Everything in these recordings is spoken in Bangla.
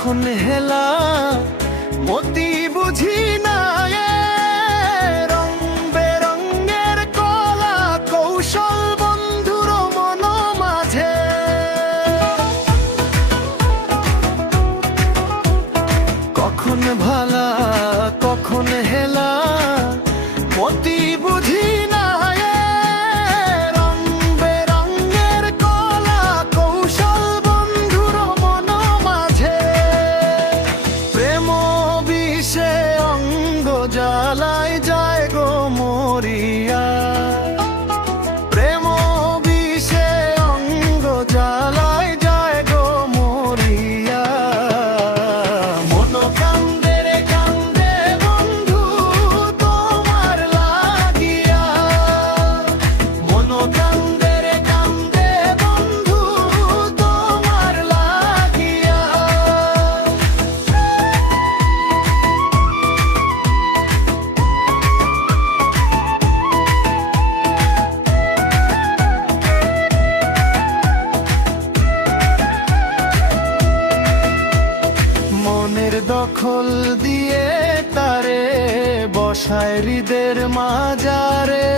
কখন হেলা মতি বুঝি না এ, রং বেরঙের কলা কৌশল বন্ধুর মন মাঝে। কখন ভালা কখন হেলা মতি বুঝি না এ, রং বেরঙের কলা কৌশল বন্ধুর মন মাঝে। প্রেম বিষে অঙ্গ জ্বালায় যায় গো মরিয়া, প্রেম বিষে অঙ্গ জ্বালায় যায় গো মরিয়া। মন কান্দে রে কান্দে বন্ধু তোমার লাগিয়া, মন কান্দে রে কান্দে বন্ধু তোমার লাগিয়া। মনের দখল দিয়ে তারে বসায় হৃদের মাজারে,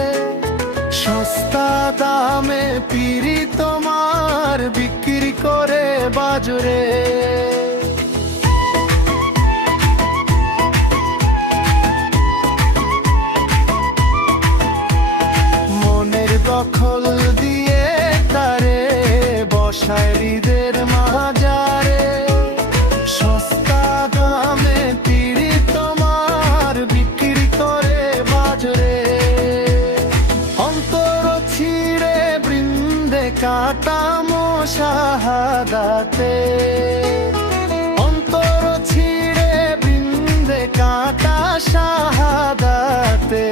সস্তা দামে পিরি তোমার বিক্রি করে বাজরে। মনের দখল দিয়ে তারে বসায় হৃদের মাজারে, সস্তা দামে পিরি তোমার বিক্রি করে বাজরে। অন্তর ছিঁড়ে বৃন্দে কাটামো শাহাদাতে, অন্তর ছিঁড়ে বৃন্দে কাটা শাহাদাতে।